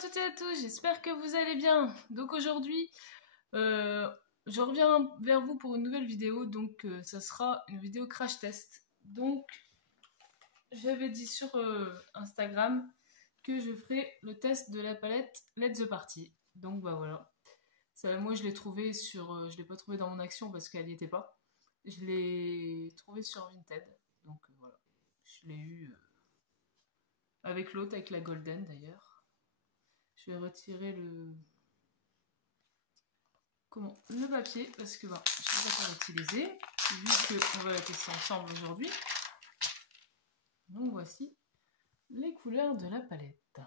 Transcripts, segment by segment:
toutes et à tous, j'espère que vous allez bien. Donc aujourd'hui, je reviens vers vous pour une nouvelle vidéo, donc ça sera une vidéo crash test. Donc j'avais dit sur Instagram que je ferai le test de la palette Let the Party. Donc bah voilà, ça, moi je l'ai trouvé sur, je l'ai pas trouvé dans mon action parce qu'elle n'y était pas. Je l'ai trouvé sur Vinted, donc voilà, je l'ai eu avec l'autre, avec la Golden d'ailleurs. Je vais retirer le papier parce que bah, je ne vais pas l'utiliser vu qu'on va la tester ensemble aujourd'hui. Donc voici les couleurs de la palette.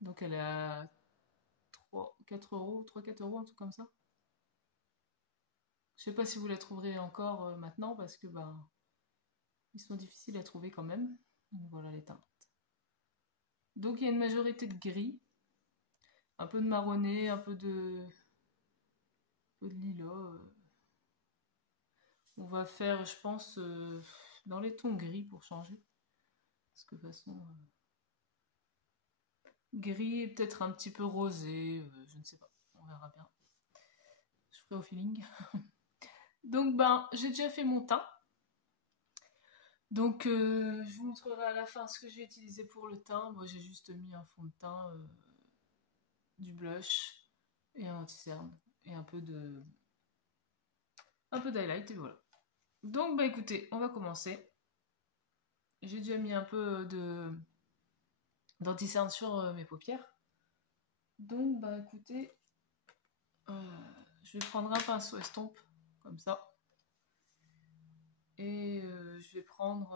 Donc elle est à 4 euros, 3-4 euros, un truc comme ça. Je sais pas si vous la trouverez encore maintenant parce que bah, ils sont difficiles à trouver quand même. Donc voilà les teintes. Donc il y a une majorité de gris, un peu de marronné, un peu de lilas. On va faire, je pense, dans les tons gris pour changer. Parce que de toute façon, gris et peut-être un petit peu rosé, je ne sais pas. On verra bien. Je ferai au feeling. Donc, ben, j'ai déjà fait mon teint. Donc, je vous montrerai à la fin ce que j'ai utilisé pour le teint. Moi, j'ai juste mis un fond de teint, du blush et un anti-cerne et un peu d'highlight et voilà. Donc, bah écoutez, on va commencer. J'ai déjà mis un peu d'anti-cerne sur mes paupières. Donc, bah écoutez, je vais prendre un pinceau estompe, comme ça. Et je vais prendre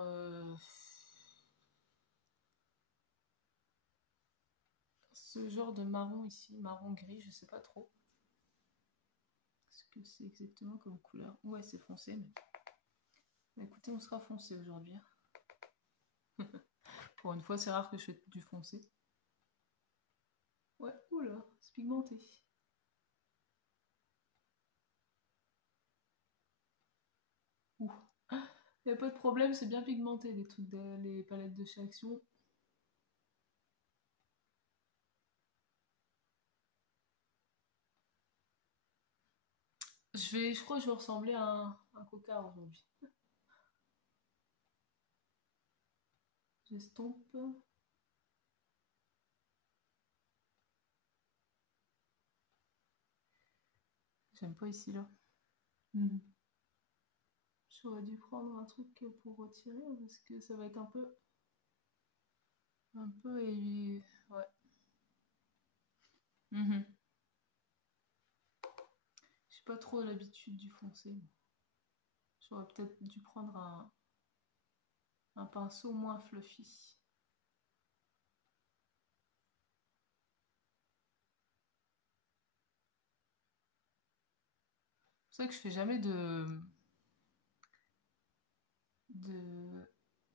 ce genre de marron ici, marron gris, je sais pas trop. Ce que c'est exactement comme couleur. Ouais, c'est foncé, mais écoutez, on sera foncé aujourd'hui. Pour une fois, c'est rare que je fais du foncé. Ouais, oula, c'est pigmenté. Ouh. Il n'y a pas de problème, c'est bien pigmenté les trucs les palettes de chez Action. Je crois que je vais ressembler à un coca aujourd'hui. J'estompe. J'aime pas ici là. J'aurais dû prendre un truc pour retirer parce que ça va être un peu ouais. J'ai pas trop l'habitude du foncé. J'aurais peut-être dû prendre un pinceau moins fluffy. C'est pour ça que je fais jamais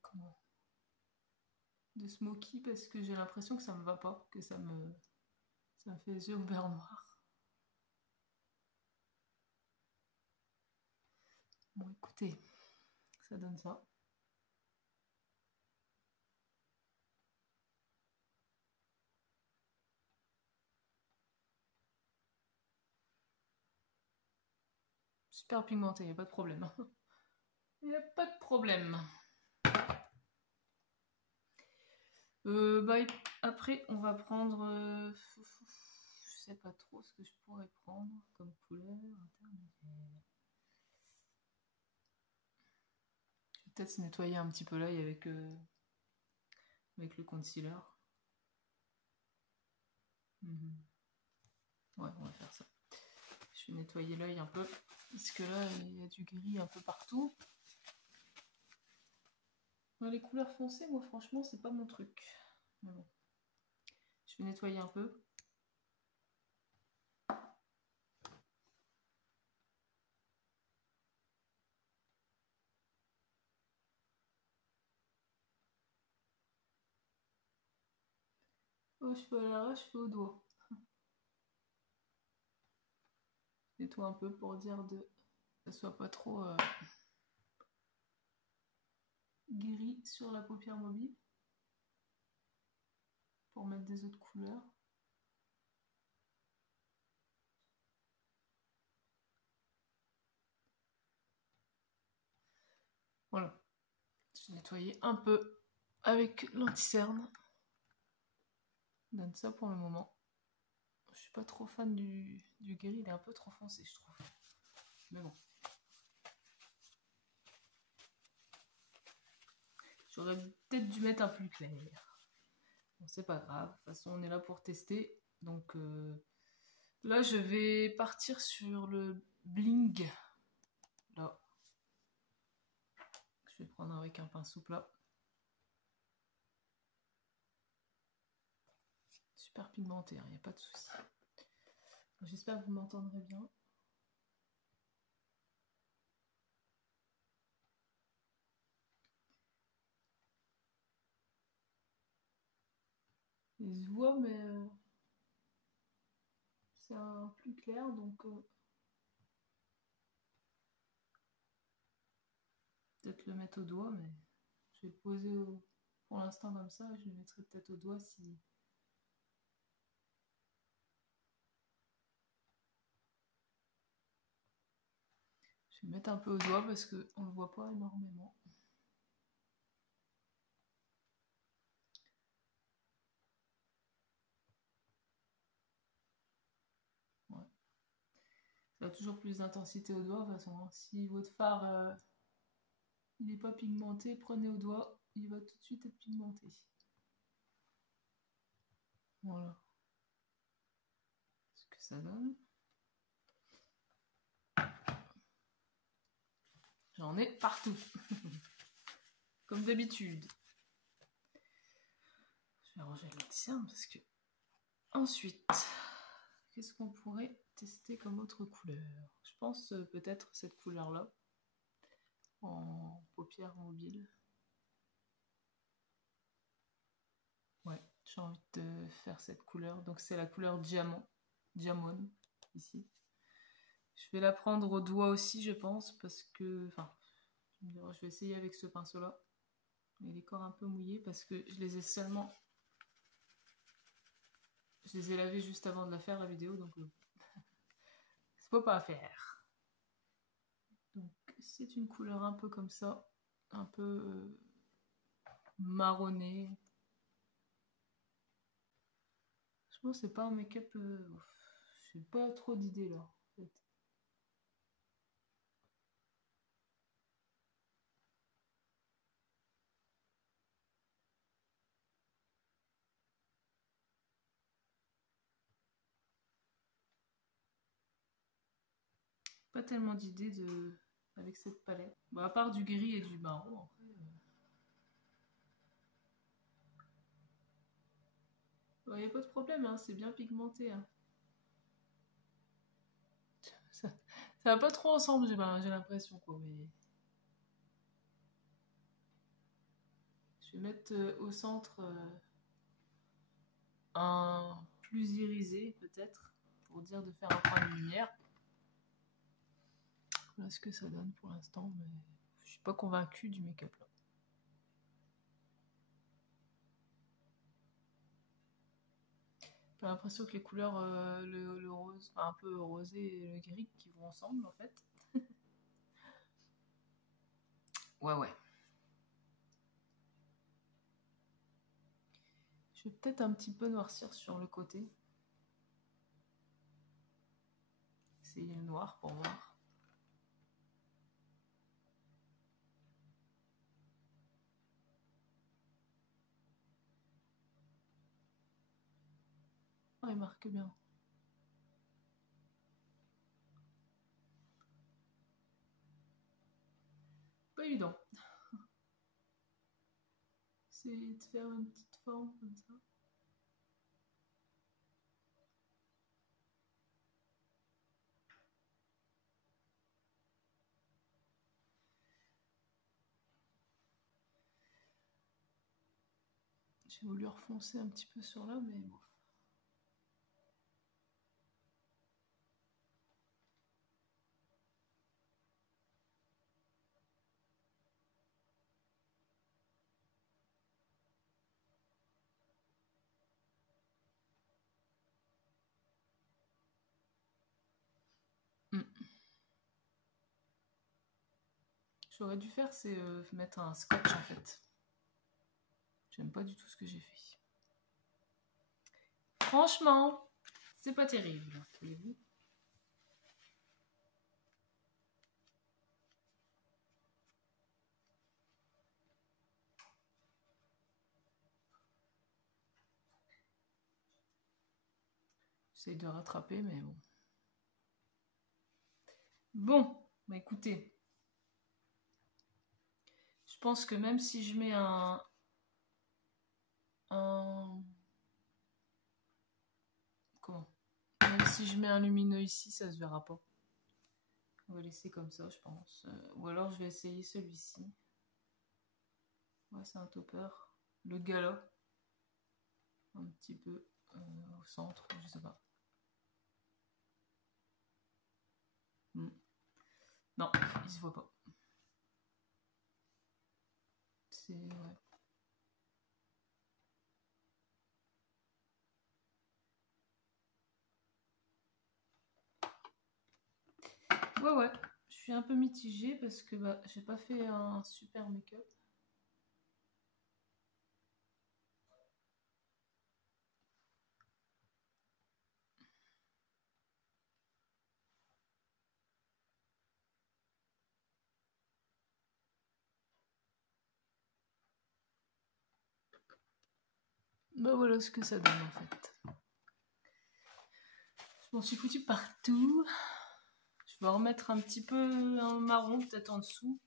comment, de smoky parce que j'ai l'impression que ça me va pas, que ça me fait les yeux au beurre noir. Bon écoutez, ça donne ça. Super pigmenté, y a pas de problème. Y a pas de problème. Bah, après, on va prendre. Je sais pas trop ce que je pourrais prendre comme couleur intermédiaire. Je vais peut-être se nettoyer un petit peu l'œil avec le concealer. Ouais, on va faire ça. Je vais nettoyer l'œil un peu, parce que là, il y a du gris un peu partout. Les couleurs foncées, moi, franchement, c'est pas mon truc. Mais bon. Je vais nettoyer un peu. Oh, je fais à l'arrache, je fais au doigt. Je nettoie un peu pour dire que ça soit pas trop gris sur la paupière mobile. pour mettre des autres couleurs. Voilà. J'ai nettoyé un peu avec l'anti-cerne. On donne ça pour le moment. Je suis pas trop fan du gris, il est un peu trop foncé, je trouve. Mais bon. J'aurais peut-être dû mettre un plus clair. Bon, c'est pas grave. De toute façon, on est là pour tester. Donc là, je vais partir sur le bling. Là. Je vais prendre avec un pinceau plat. Super pigmenté, il n'y a pas de souci. J'espère que vous m'entendrez bien. Il se voit, mais c'est un plus clair, donc peut-être le mettre au doigt, mais je vais le poser pour l'instant comme ça. Je le mettrai peut-être au doigt si... Je vais le mettre un peu au doigt parce qu'on ne le voit pas énormément. Ouais. Ça a toujours plus d'intensité au doigt, de toute façon. Hein. Si votre fard il n'est pas pigmenté, prenez au doigt, il va tout de suite être pigmenté. Voilà. Ce que ça donne. J'en ai partout. Comme d'habitude. Je vais ranger le cerne parce que... Ensuite, qu'est-ce qu'on pourrait tester comme autre couleur? Je pense peut-être cette couleur-là. En paupières mobiles. Ouais, j'ai envie de faire cette couleur. Donc c'est la couleur diamant. Diamond, ici. Je vais la prendre au doigt aussi, je pense, parce que... Enfin, je vais essayer avec ce pinceau-là. Mais les corps un peu mouillés parce que je les ai seulement... Je les ai lavés juste avant de la faire, la vidéo, donc... faut pas faire. Donc c'est une couleur un peu comme ça. Un peu marronné. Je pense que c'est pas un make-up... J'ai pas trop d'idées là, en fait. Pas tellement d'idées avec cette palette. Bon, à part du gris et du marron, après... Il n'y a pas de problème, hein, c'est bien pigmenté. Hein. Ça va pas trop ensemble, j'ai l'impression, quoi, mais... Je vais mettre au centre un plus irisé, peut-être, pour dire de faire un point de lumière. Voilà ce que ça donne pour l'instant, mais je suis pas convaincue du make-up là. J'ai l'impression que les couleurs, le rose, enfin un peu rosé et le gris qui vont ensemble en fait. Ouais. Je vais peut-être un petit peu noircir sur le côté. Essayer le noir pour voir. Ah, il marque bien. Pas évident. Essayer de faire une petite forme comme ça. J'ai voulu refoncer un petit peu sur là, mais bon. j'aurais dû faire, c'est mettre un scotch en fait. J'aime pas du tout ce que j'ai fait. Franchement, c'est pas terrible, voyez-vous. J'essaie de rattraper, mais bon. Bon, bah écoutez. Je pense que même si je mets comment? Même si je mets un lumineux ici, ça se verra pas. On va laisser comme ça, je pense. Ou alors je vais essayer celui-ci. Ouais, c'est un topper. Le galop. Un petit peu au centre, je sais pas. Non, il se voit pas. C'est... ouais. Ouais. Je suis un peu mitigée parce que bah, j'ai pas fait un super make-up. Bah voilà ce que ça donne en fait. Je m'en suis foutue partout. Je vais remettre un petit peu un marron peut-être en dessous.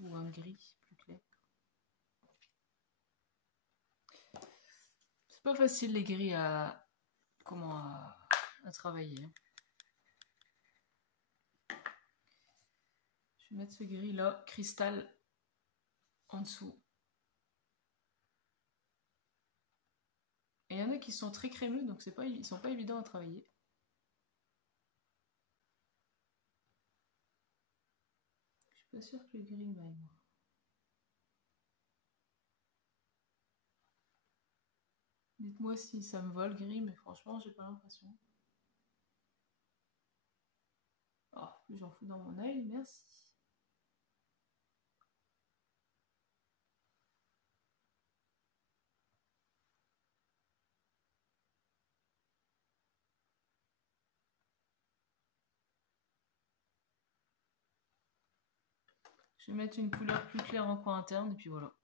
Ou un gris plus clair. C'est pas facile les gris à travailler. Je vais mettre ce gris là, cristal en dessous. Et il y en a qui sont très crémeux, donc ils sont pas évidents à travailler. Je suis pas sûre que le gris m'aille, moi. Dites-moi si ça me va le gris, mais franchement, j'ai pas l'impression. Oh, j'en fous dans mon œil, merci. Je vais mettre une couleur plus claire en coin interne, et puis voilà.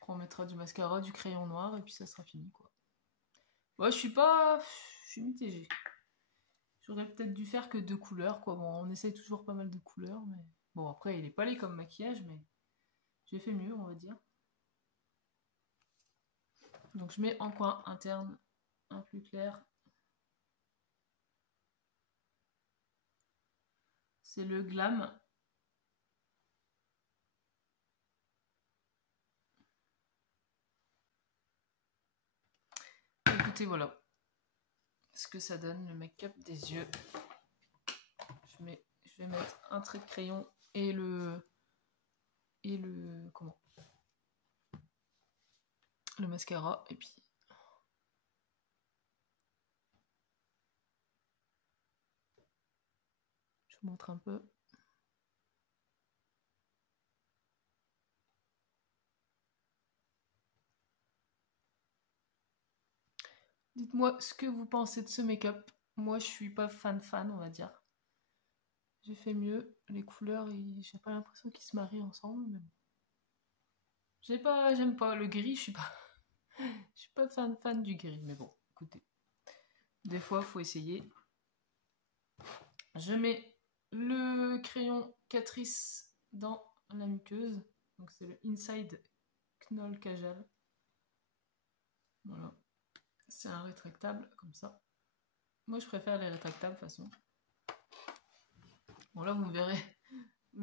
Après, on mettra du mascara, du crayon noir, et puis ça sera fini, quoi. Ouais, je suis mitigée. J'aurais peut-être dû faire que 2 couleurs, quoi. Bon, on essaye toujours pas mal de couleurs, mais... Bon, après, il est pas laid comme maquillage, mais... J'ai fait mieux, on va dire. Donc, je mets en coin interne un plus clair. C'est le Glam. Écoutez, voilà ce que ça donne, le make-up des yeux. Je vais mettre un trait de crayon et le mascara, et puis je vous montre un peu. Dites-moi ce que vous pensez de ce make-up. Moi, je suis pas fan, on va dire. J'ai fait mieux. Les couleurs, j'ai pas l'impression qu'ils se marient ensemble. Mais... j'aime pas le gris. Je suis pas fan du gris. Mais bon, écoutez, des fois, faut essayer. Je mets le crayon Catrice dans la muqueuse. Donc c'est le Inside Knoll Kajal. Voilà. C'est un rétractable comme ça. Moi, je préfère les rétractables de toute façon. Bon, là, vous me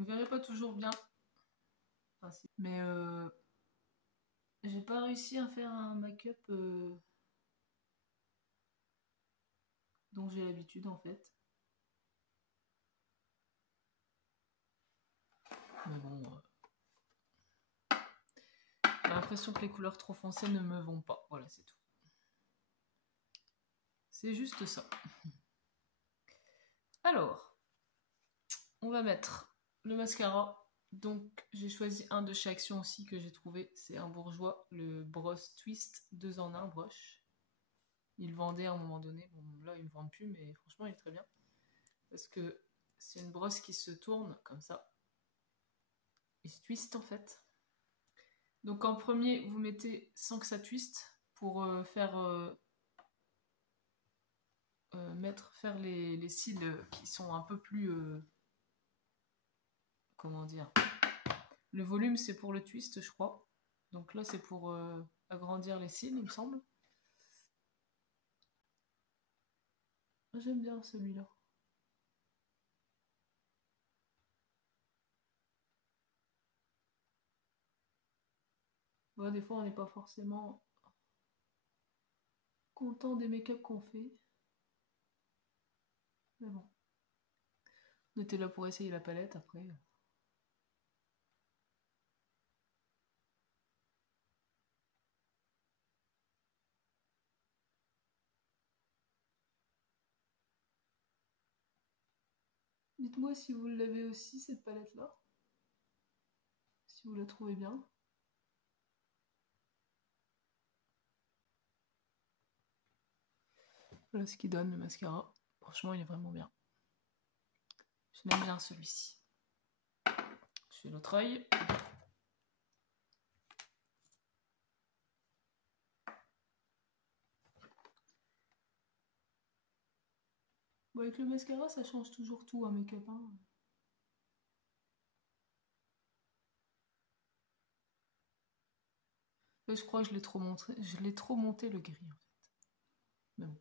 verrez pas toujours bien. Enfin, si. Mais j'ai pas réussi à faire un make-up dont j'ai l'habitude en fait. Mais bon, j'ai l'impression que les couleurs trop foncées ne me vont pas. Voilà, c'est tout. C'est juste ça. Alors, on va mettre le mascara. Donc, j'ai choisi un de chez Action aussi que j'ai trouvé. C'est un bourgeois, le Brosse Twist 2 en 1 brush. Il vendait à un moment donné. Bon, là, ils ne vendent plus, mais franchement, il est très bien. Parce que c'est une brosse qui se tourne comme ça. Il se twist en fait. Donc, en premier, vous mettez sans que ça twiste pour faire les cils qui sont un peu plus... comment dire? Le volume, c'est pour le twist, je crois. Donc là, c'est pour agrandir les cils, il me semble. J'aime bien celui-là. Ouais, des fois, on n'est pas forcément content des make-up qu'on fait. Mais bon. On était là pour essayer la palette après. Dites-moi si vous l'avez aussi, cette palette-là. Si vous la trouvez bien. Voilà ce qu'il donne, le mascara. Franchement, il est vraiment bien. Je l'aime bien, celui-ci. Je fais l'autre œil. Bon, avec le mascara, ça change toujours tout, un make-up. Hein. Là, je crois que je l'ai trop monté le gris, en fait. Mais bon,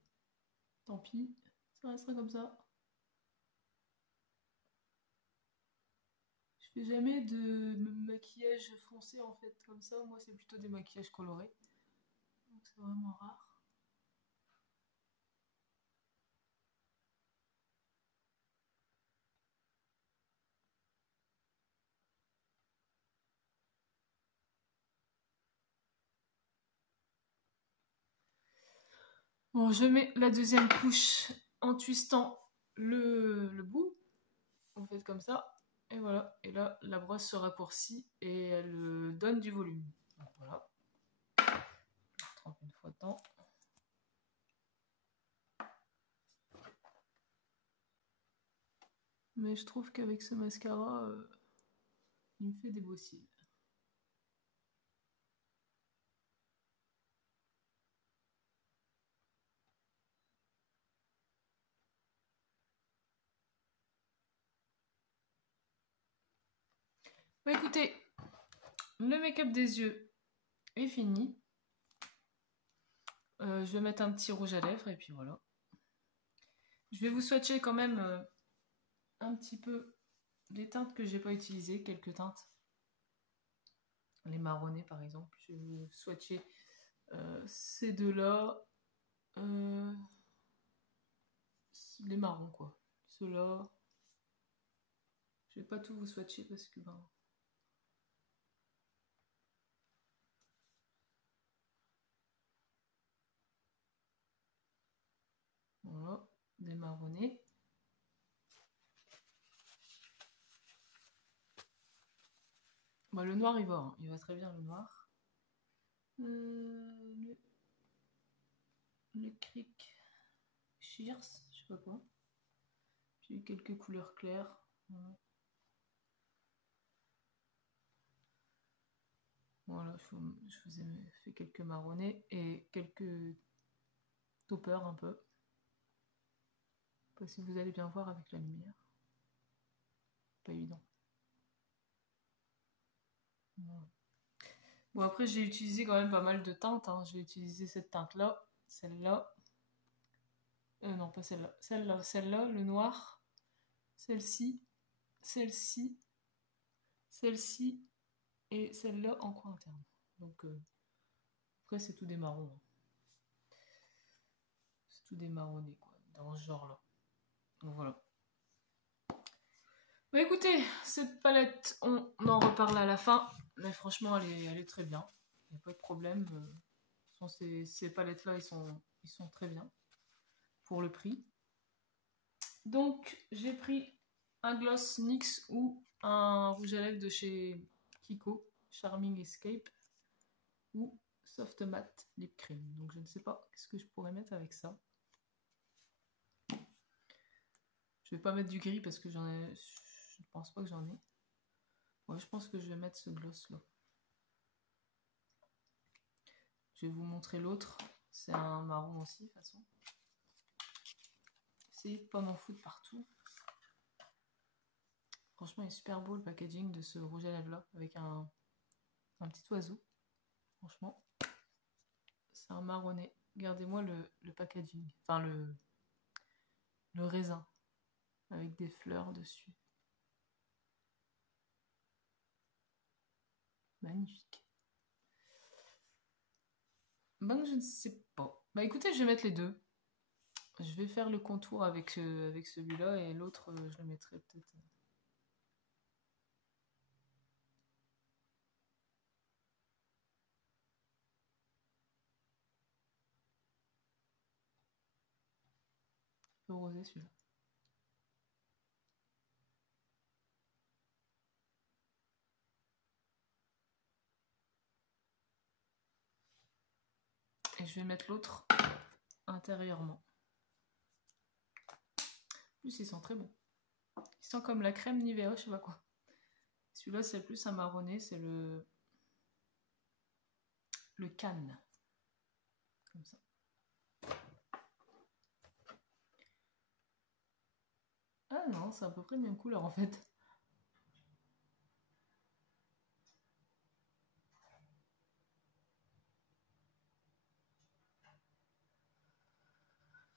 tant pis, ça restera comme ça. Je fais jamais de maquillage foncé, en fait, comme ça. Moi, c'est plutôt des maquillages colorés. Donc, c'est vraiment rare. Bon, je mets la deuxième couche en twistant le bout. Vous faites comme ça. Et voilà. Et là, la brosse se raccourcit et elle donne du volume. Donc voilà. Je trempe une fois dedans. Mais je trouve qu'avec ce mascara, il me fait des beaux cils. Bon, écoutez, le make-up des yeux est fini. Je vais mettre un petit rouge à lèvres et puis voilà. Je vais vous swatcher quand même un petit peu des teintes que j'ai pas utilisées, quelques teintes. Les marronnés par exemple. Je vais vous swatcher ces deux-là. Les marrons quoi. Ceux-là. Je vais pas tout vous swatcher parce que ben. Voilà, des marronnés. Bon, le noir il va, hein. Il va très bien le noir. Le cric shears, je sais pas quoi. J'ai eu quelques couleurs claires. Voilà. Voilà, je vous ai fait quelques marronnés et quelques taupeurs un peu. Je sais pas si vous allez bien voir avec la lumière. Pas évident. Voilà. Bon, après, j'ai utilisé quand même pas mal de teintes. Hein. J'ai utilisé cette teinte-là, celle-là. Non, pas celle-là. Celle-là, celle-là, le noir. Celle-ci, celle-ci, celle-ci et celle-là en coin interne. Donc, après, c'est tout des marrons. Hein. C'est tout des marronnés, quoi, dans ce genre-là. Donc, voilà. Bah écoutez, cette palette, on en reparle à la fin. Mais franchement, elle est très bien. Il n'y a pas de problème. Ces palettes-là, ils sont très bien. pour le prix. Donc j'ai pris un gloss NYX ou un rouge à lèvres de chez Kiko, Charming Escape, ou Soft Matte Lip Cream. Donc je ne sais pas qu'est-ce que je pourrais mettre avec ça. Je vais pas mettre du gris parce que j'en ai... Je ne pense pas que j'en ai. Ouais, je pense que je vais mettre ce gloss là. Je vais vous montrer l'autre. C'est un marron aussi de toute façon. Essayez de pas m'en foutre partout. Franchement, il est super beau le packaging de ce rouge à lèvres là avec un petit oiseau. Franchement, c'est un marronné. Regardez-moi le packaging, enfin le raisin avec des fleurs dessus. Magnifique. Ben, je ne sais pas. Bah écoutez, je vais mettre les deux. Je vais faire le contour avec celui-là et l'autre, je le mettrai peut-être. Un peu rosé celui-là. Et je vais mettre l'autre intérieurement. En plus, il sent très bon. Il sent comme la crème Nivea, je sais pas quoi. Celui-là, c'est plus un marronné, c'est le Cannes. Comme ça. Ah non, c'est à peu près la même couleur en fait.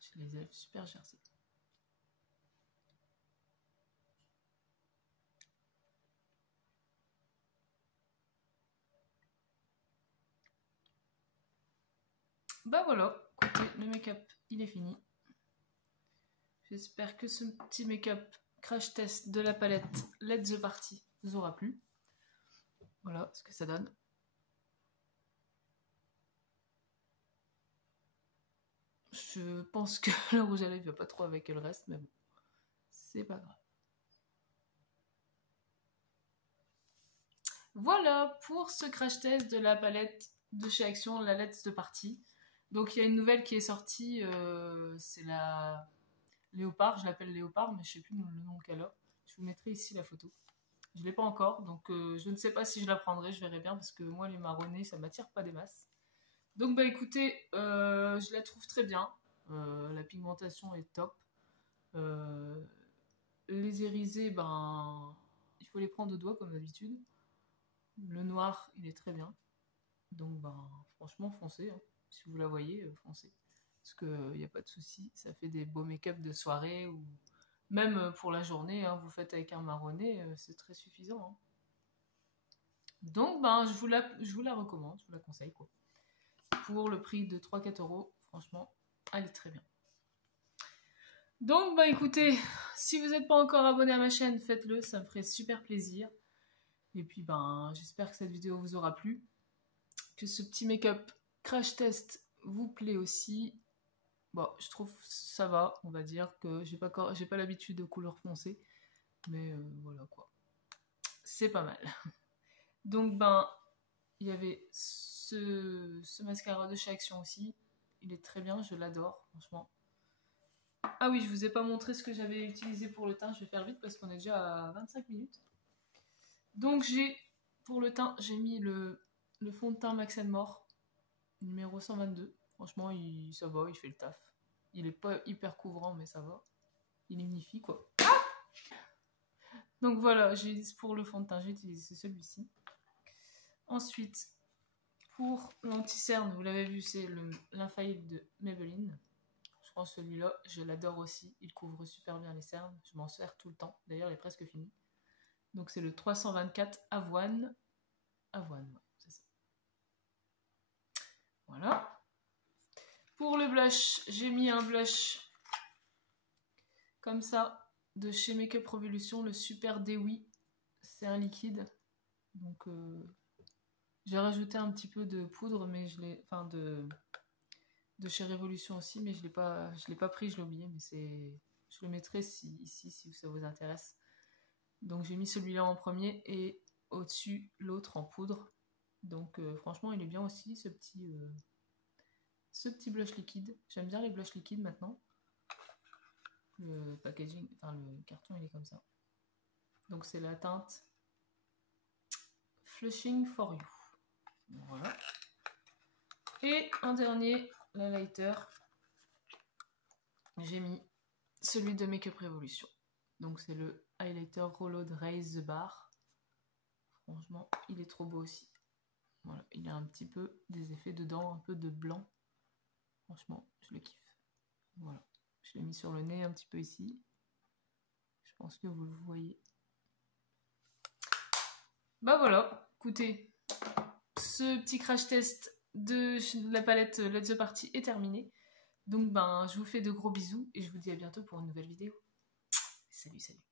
J'ai les elfes super jersey. Bah voilà, écoutez, le make-up, il est fini. J'espère que ce petit make-up crash test de la palette Let the Party vous aura plu. Voilà ce que ça donne. Je pense que le rouge à lèvres va pas trop avec le reste, mais bon, c'est pas grave. Voilà pour ce crash test de la palette de chez Action, la Let's de Party. Donc il y a une nouvelle qui est sortie, c'est la Léopard, je l'appelle Léopard, mais je sais plus le nom qu'elle a. Je vous mettrai ici la photo. Je l'ai pas encore, donc je ne sais pas si je la prendrai, je verrai bien, parce que moi les marronnés, ça m'attire pas des masses. Donc bah écoutez, je la trouve très bien. La pigmentation est top. Les irisés, ben, il faut les prendre au doigt comme d'habitude. Le noir, il est très bien. Donc ben, franchement, foncez. Hein. Si vous la voyez, foncez. Parce qu'il n'y a pas de souci, ça fait des beaux make-up de soirée ou même pour la journée, hein, vous faites avec un marronné, c'est très suffisant. Hein. Donc ben, je vous la recommande, je vous la conseille quoi. Pour le prix de 3-4 €, franchement, elle est très bien. Donc bah écoutez, si vous n'êtes pas encore abonné à ma chaîne, faites-le, ça me ferait super plaisir. Et puis ben, j'espère que cette vidéo vous aura plu, que ce petit make-up crash test vous plaît aussi. Bon, je trouve ça va, on va dire que j'ai pas l'habitude de couleurs foncées, mais voilà quoi. C'est pas mal. Donc ben, il y avait ce mascara de chez Action aussi. Il est très bien, je l'adore, franchement. Ah oui, je vous ai pas montré ce que j'avais utilisé pour le teint. Je vais faire vite parce qu'on est déjà à 25 minutes. Donc pour le teint, j'ai mis le fond de teint Max & More, numéro 122. Franchement, ça va, il fait le taf. Il est pas hyper couvrant, mais ça va. Il unifie quoi. Donc voilà, pour le fond de teint, j'ai utilisé celui-ci. Ensuite, pour l'anti-cerne, vous l'avez vu, c'est l'infaillible de Maybelline. Je pense que celui-là, je l'adore aussi. Il couvre super bien les cernes. Je m'en sers tout le temps. D'ailleurs, il est presque fini. Donc c'est le 324 Avoine. Avoine, ouais, c'est ça. Voilà. Pour le blush, j'ai mis un blush comme ça de chez Makeup Revolution, le Super Dewy. C'est un liquide. Donc j'ai rajouté un petit peu de poudre, mais de chez Révolution aussi, mais je l'ai pas pris, je l'ai oublié, mais je le mettrai ici si ça vous intéresse. Donc j'ai mis celui-là en premier et au-dessus l'autre en poudre. Donc franchement il est bien aussi ce petit blush liquide. J'aime bien les blushs liquides maintenant. Le packaging, enfin le carton il est comme ça. Donc c'est la teinte Flushing for You. Voilà. Et un dernier, l'highlighter. J'ai mis celui de Make Up Revolution. Donc c'est le highlighter Rolled Raise the Bar. Franchement, il est trop beau aussi. Voilà, il y a un petit peu des effets dedans, un peu de blanc. Franchement, je le kiffe. Voilà, je l'ai mis sur le nez un petit peu ici. Je pense que vous le voyez. Bah voilà, écoutez, ce petit crash test de la palette Let the Party est terminé. Donc ben, je vous fais de gros bisous et je vous dis à bientôt pour une nouvelle vidéo. Salut, salut.